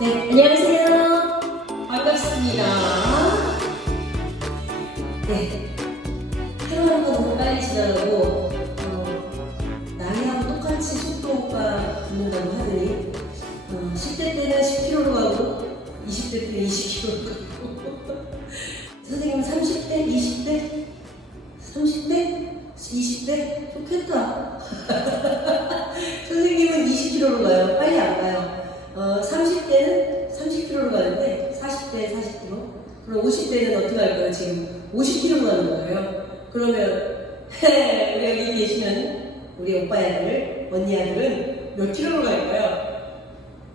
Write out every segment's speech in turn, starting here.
네, 안녕하세요. 반갑습니다. 네, 하루하루가 너무 빨리 지나가고 어, 나이하고 똑같이 속도가 붙는다고 하더니 어, 10대 때는 10km로 가고 20대 때는 20km로 가고 선생님은 30대, 20대, 30대, 20대 좋겠다. 선생님은 20km로 가요. 빨리 안 가요. 어, 30대는 30km로 가는데 40대 40km. 그럼 50대는 어떻게 할까요? 지금 50km로 가는 거예요. 그러면 우리 여기 계시는 우리 오빠 아들, 언니 아들은 몇 킬로로 갈까요?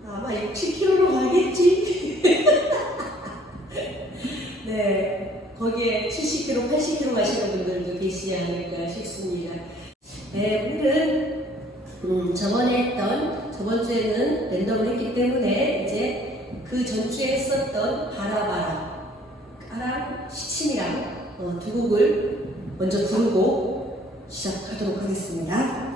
아마 60km로 가겠지. 네, 거기에 70km, 80km 가시는 분들도 계시지 않을까 싶습니다. 네, 오늘은 음, 저번에 했던 저번 주에는 랜덤을 했기 때문에 이제 그 전주에 했었던 바라바라 까랑 시친이랑 어, 두 곡을 먼저 부르고 시작하도록 하겠습니다.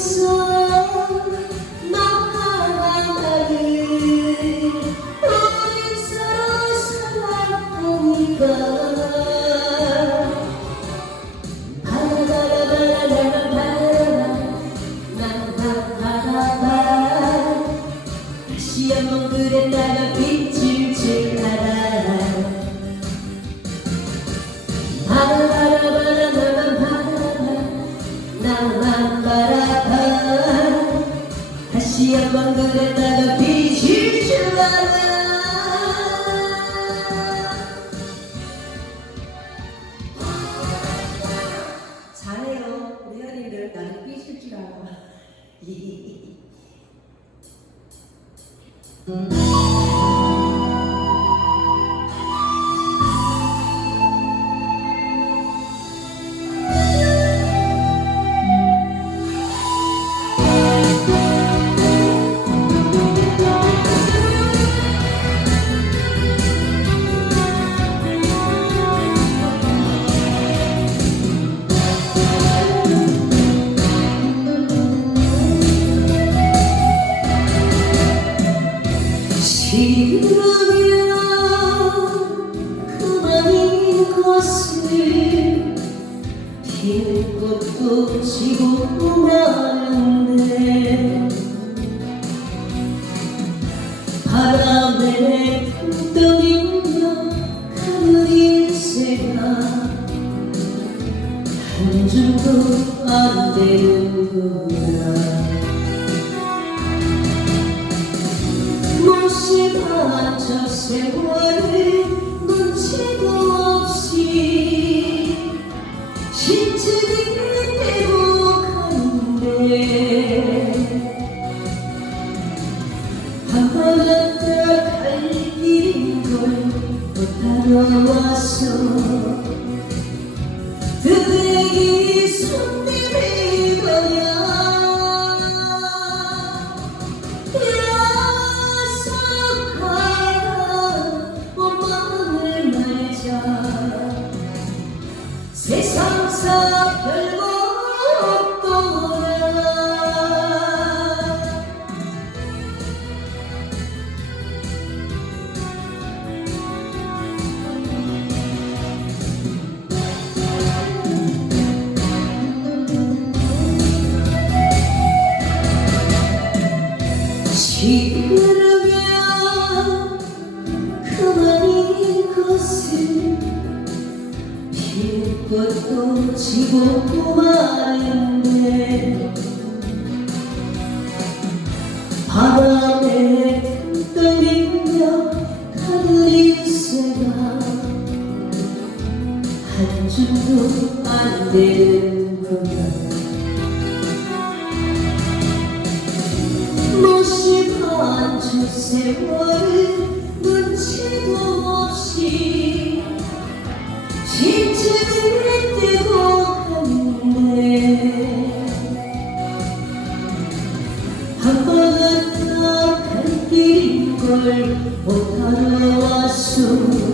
수 Mm-hmm. 혼자도 안 되는구나 무심한 저 세월을 눈치도 없이 신체를 빼고 가는데. 한 번은 더 갈 길인 걸 못 따라왔어. 한 줌도 안 되는구나 멋있어 세월은 눈치도 없이 진짜 그때도 하는데 한 번은 나갈 길인 걸 못하러 왔어.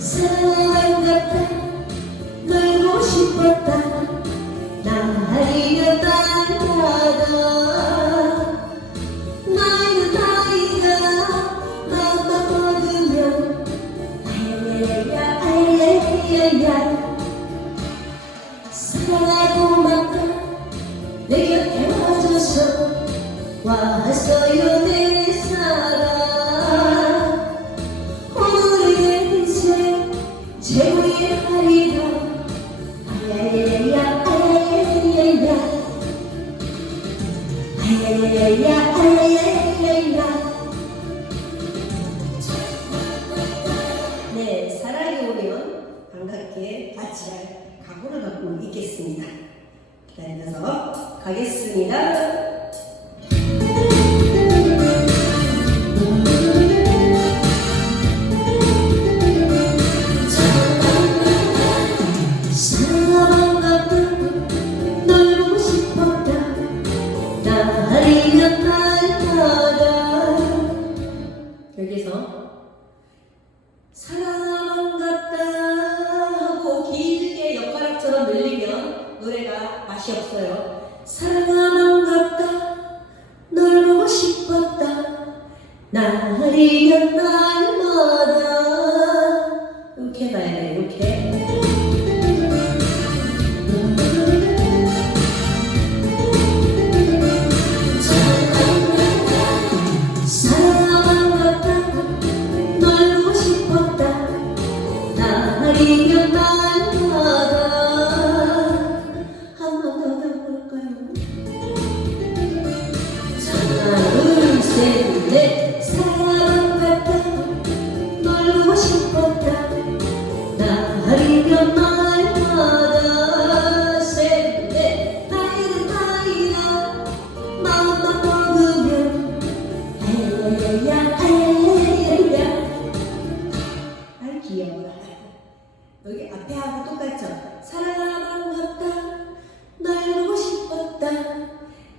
So 같이 할 각오를 갖고 있겠습니다. 네, 기다리면서 가겠습니다.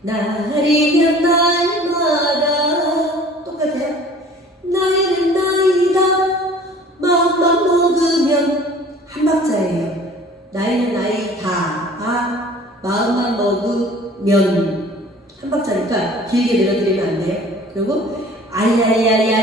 날이면 날마다 똑같아요. 나이는 나이다. 마음만 먹으면 한 박자예요. 나이는 나이다. 아, 마음만 먹으면 한 박자니까 길게 내려드리면 안 돼요. 그리고 아야야야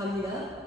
coming up.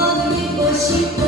我的一朵鲜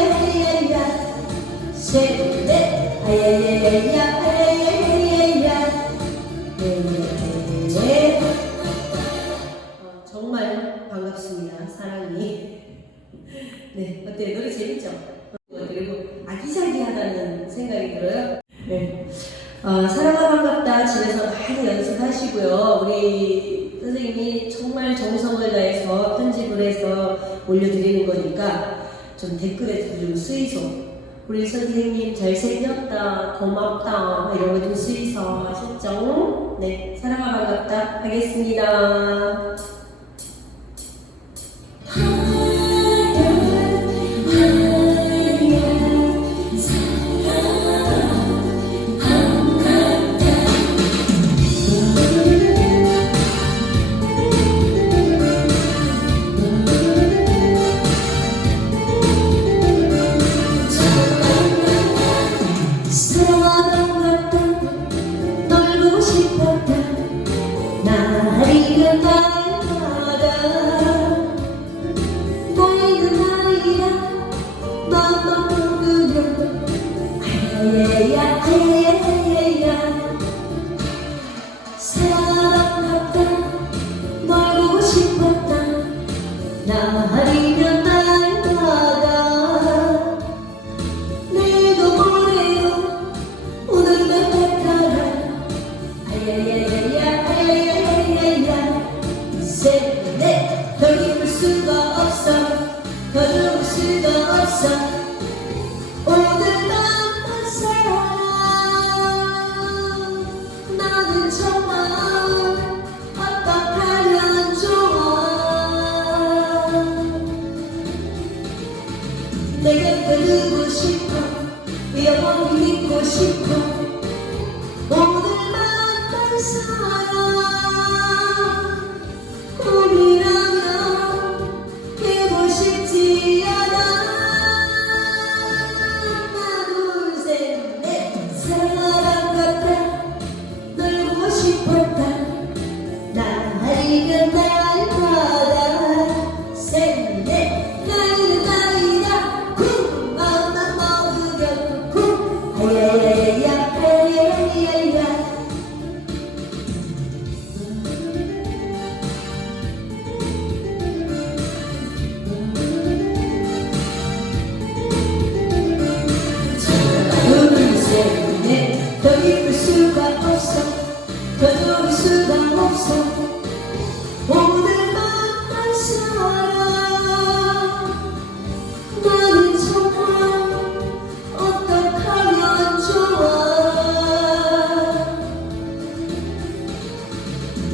우리 선생님 잘생겼다, 고맙다 이런 거 줄 수 있어 아셨죠? 네, 사랑아 반갑다 하겠습니다.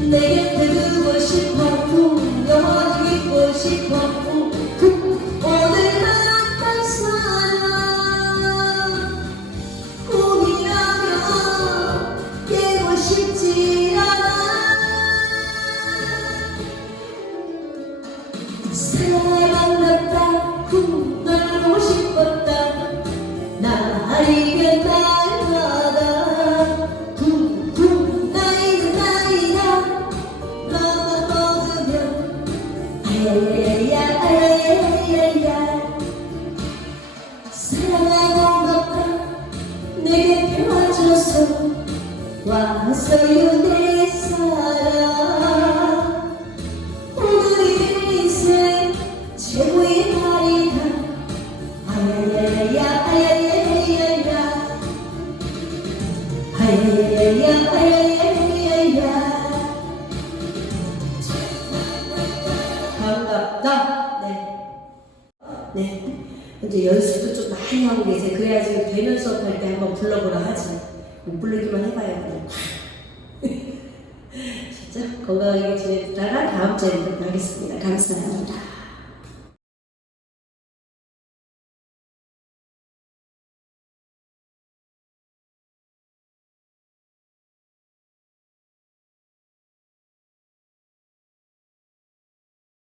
내 곁에 두고 싶어 영원히 있고 싶어